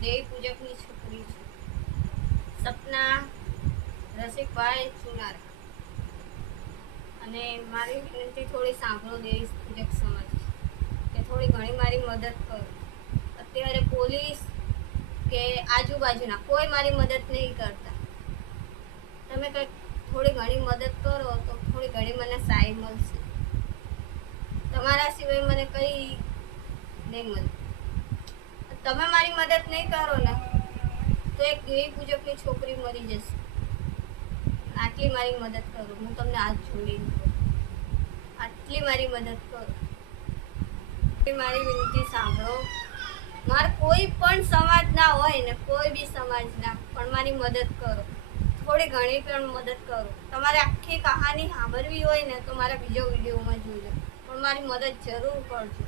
દેવી પૂજકની છોકરી છું, સપના રસિકભાઈ ચુનારા. અને મારી વિનંતી થોડી સાંભળો દેવી પૂજક સમાજ, કે થોડી ઘણી મારી મદદ કરો. અત્યારે પોલીસ કે આજુબાજુના કોઈ મારી મદદ નહીં કરતા. તમે કંઈક થોડી ઘણી મદદ કરો તો થોડી ઘણી મને સહાય મળશે. તમારા સિવાય મને કંઈ નહીં મળે. તમે મારી મદદ નહીં કરો ને તો એક દેવી પૂજકની છોકરી મરી જશે. આટલી મારી મદદ કરો, હું તમને હાથ જોડીને આટલી મારી મદદ કરો. મારી વિનંતી સાંભળો. મારે કોઈ પણ સમાજ ના હોય ને, કોઈ બી સમાજના, પણ મારી મદદ કરો, થોડી ઘણી પણ મદદ કરો. તમારે આખી કહાની સાંભળવી હોય ને તો મારા બીજો વિડીયોમાં જોઈ લો, પણ મારી મદદ જરૂર કરજો.